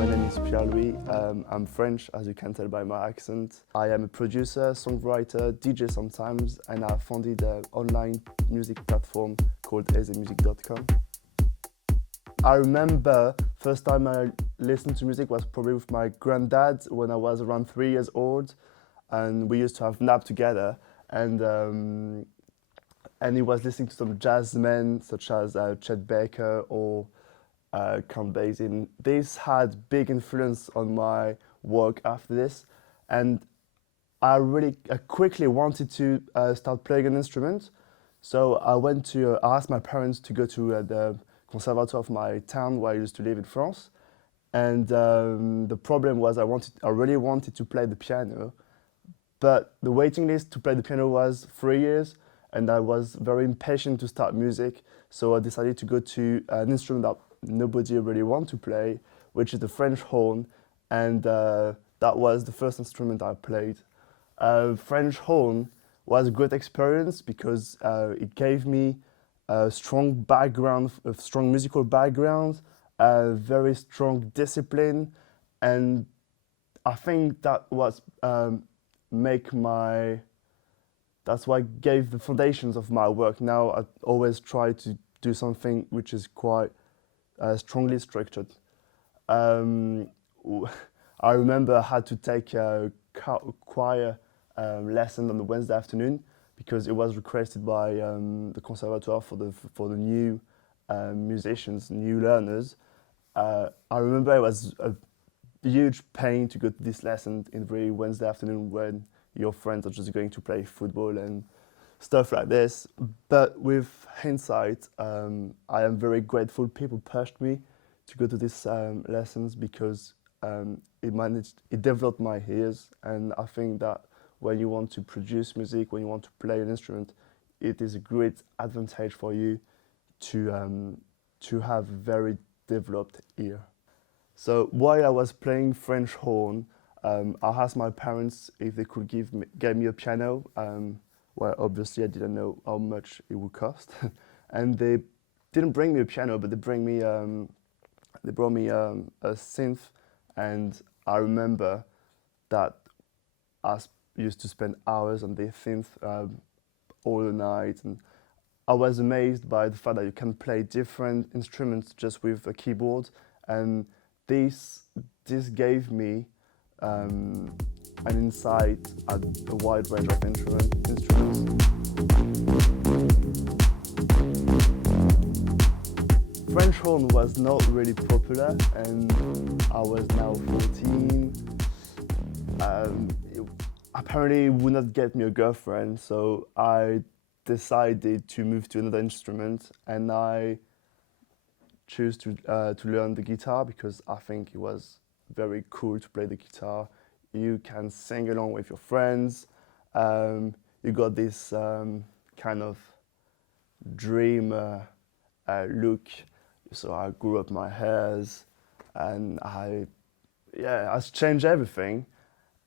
My name is Pierre-Louis. I'm French, as you can tell by my accent. I am a producer, songwriter, DJ sometimes, and I founded an online music platform called Aisemusic.com. I remember first time I listened to music was probably with my granddad when I was around 3 years old, and we used to have nap together, and he was listening to some jazz men such as Chet Baker or Count Basie. This had big influence on my work after this, and I quickly wanted to start playing an instrument. So I asked my parents to go to the conservatoire of my town where I used to live in France. And the problem was I really wanted to play the piano, but the waiting list to play the piano was 3 years, and I was very impatient to start music. So I decided to go to an instrument that nobody really wanted to play, which is the French horn, and that was the first instrument I played. French horn was a great experience because it gave me a strong background, a strong musical background, a very strong discipline, and I think that was that's what gave the foundations of my work. Now I always try to do something which is quite strongly structured. I remember I had to take a choir lesson on the Wednesday afternoon because it was requested by the conservatoire for the new musicians, new learners. I remember it was a huge pain to go to this lesson every Wednesday afternoon when your friends are just going to play football and stuff like this. But with hindsight, I am very grateful people pushed me to go to these lessons because it developed my ears, and I think that when you want to produce music, when you want to play an instrument, it is a great advantage for you to have very developed ear. So while I was playing French horn, I asked my parents if they could get me a piano. Well, obviously I didn't know how much it would cost, and they didn't bring me a piano, but they brought me a synth, and I remember that I used to spend hours on the synth all the night, and I was amazed by the fact that you can play different instruments just with a keyboard, and this gave me an insight at a wide range of instruments. French horn was not really popular, and I was now 14. Apparently it would not get me a girlfriend, so I decided to move to another instrument, and I chose to learn the guitar because I think it was very cool to play the guitar. You can sing along with your friends. You got this kind of dream look. So I grew up my hairs, and I changed everything.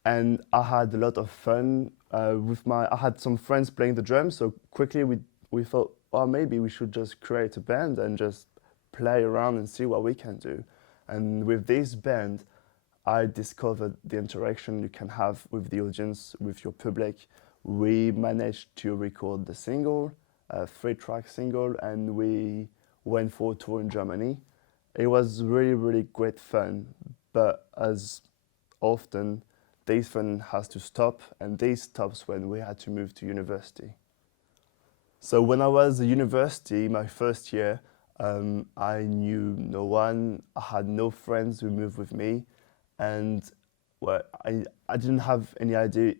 And I had a lot of fun I had some friends playing the drums. So quickly we thought, well, maybe we should just create a band and just play around and see what we can do. And with this band, I discovered the interaction you can have with the audience, with your public. We managed to record the single, a 3-track single, and we went for a tour in Germany. It was really, really great fun, but as often, this fun has to stop, and this stops when we had to move to university. So when I was at university, my first year, I knew no one, I had no friends who moved with me, and well, I didn't have any idea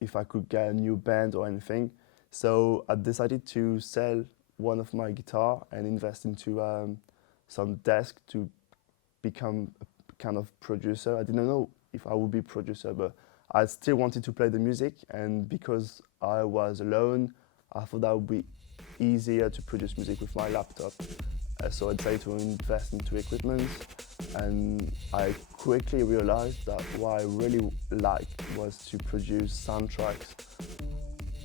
if I could get a new band or anything. So I decided to sell one of my guitar and invest into some desk to become a kind of producer. I didn't know if I would be a producer, but I still wanted to play the music, and because I was alone, I thought that would be easier to produce music with my laptop. So I decided to invest into equipment, and I quickly realized that what I really liked was to produce soundtracks.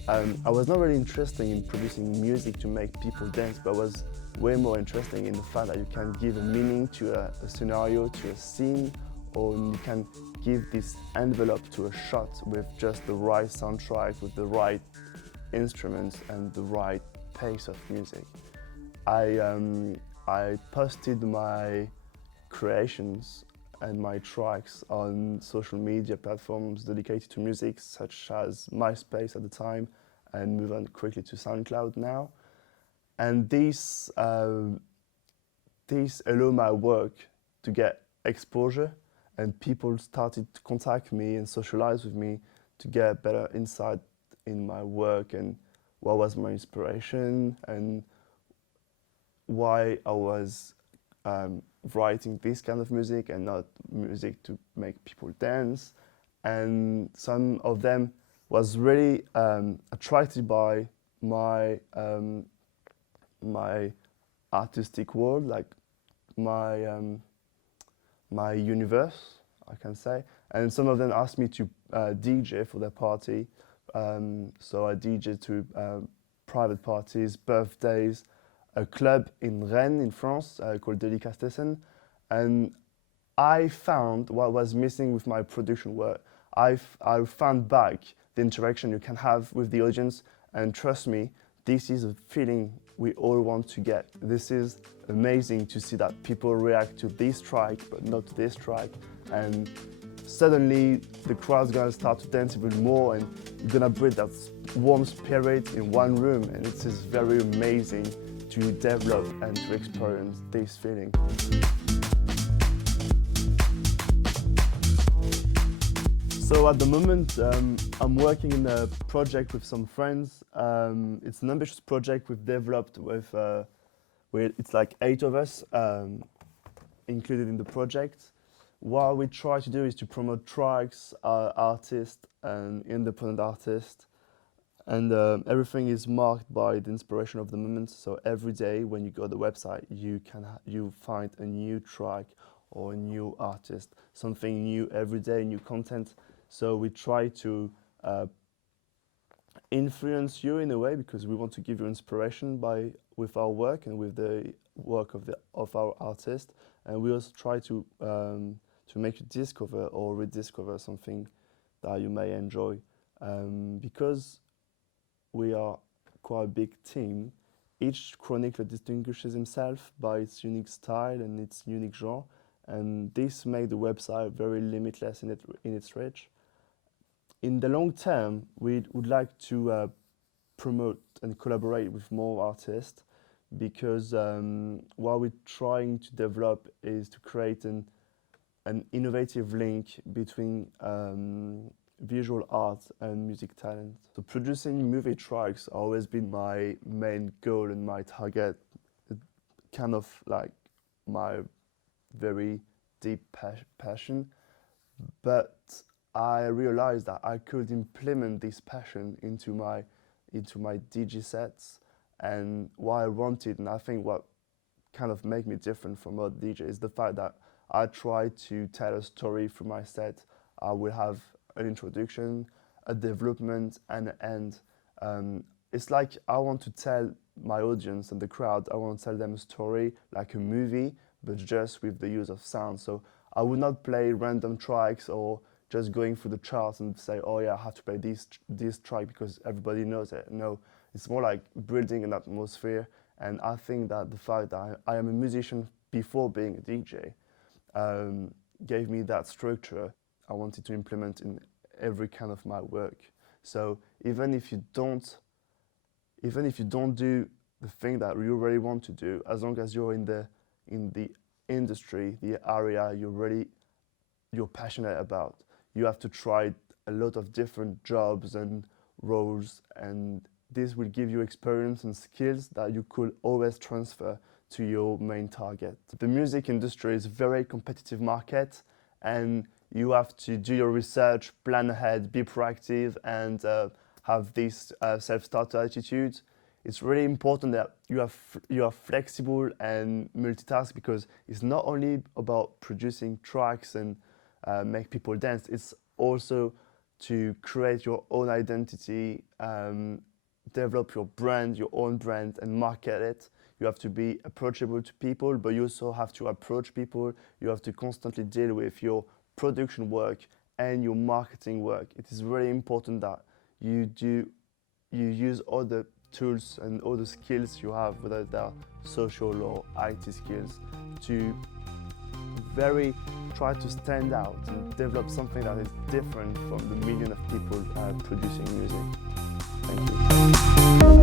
I was not really interested in producing music to make people dance, but I was way more interesting in the fact that you can give a meaning to a scenario, to a scene, or you can give this envelope to a shot with just the right soundtrack, with the right instruments and the right pace of music. I posted my creations and my tracks on social media platforms dedicated to music, such as MySpace at the time, and move on quickly to SoundCloud now. And these allow my work to get exposure, and people started to contact me and socialize with me to get better insight in my work and what was my inspiration and why I was writing this kind of music and not music to make people dance. And some of them was really attracted by my my artistic world, like my universe, I can say. And some of them asked me to DJ for their party. So I DJ to private parties, birthdays, a club in Rennes in France called Delicatessen. And I found what was missing with my production work. I found back the interaction you can have with the audience, and trust me, this is a feeling we all want to get. This is amazing to see that people react to this track but not to this track, and suddenly the crowd's gonna start to dance even more, and you're gonna breathe that warm spirit in one room, and it is very amazing to develop and to experience this feeling. So at the moment, I'm working in a project with some friends. It's an ambitious project we've developed with it's like 8 of us included in the project. What we try to do is to promote tracks, artists, and independent artists. And everything is marked by the inspiration of the moment. So every day when you go to the website, you find a new track or a new artist, something new every day, new content. So we try to influence you in a way, because we want to give you inspiration with our work and with the work of our artist. And we also try to make you discover or rediscover something that you may enjoy, because we are quite a big team. Each chronicler distinguishes himself by its unique style and its unique genre, and this made the website very limitless in its reach. In the long term, we would like to promote and collaborate with more artists, because what we're trying to develop is to create an innovative link between visual art and music talent. So producing movie tracks has always been my main goal and my target, kind of like my very deep passion. But I realized that I could implement this passion into my DJ sets, and what I wanted, and I think what kind of made me different from other DJs, is the fact that I try to tell a story through my set. I will have an introduction, a development, and an end. It's like I want to tell my audience and the crowd, I want to tell them a story like a movie, but just with the use of sound. So I would not play random tracks or just going through the charts and say, oh yeah, I have to play this track because everybody knows it. No, it's more like building an atmosphere. And I think that the fact that I am a musician before being a DJ gave me that structure I wanted to implement in every kind of my work. So even if you don't do the thing that you really want to do, as long as you're in the industry, the area you're passionate about, you have to try a lot of different jobs and roles, and this will give you experience and skills that you could always transfer to your main target. The music industry is a very competitive market, and you have to do your research, plan ahead, be proactive, and have this self-starter attitude. It's really important that you are flexible and multitask, because it's not only about producing tracks and make people dance, it's also to create your own identity, develop your brand, your own brand, and market it. You have to be approachable to people, but you also have to approach people. You have to constantly deal with your production work and your marketing work. It is really important that you use all the tools and all the skills you have, whether they're social or IT skills, to try to stand out and develop something that is different from the million of people producing music. Thank you.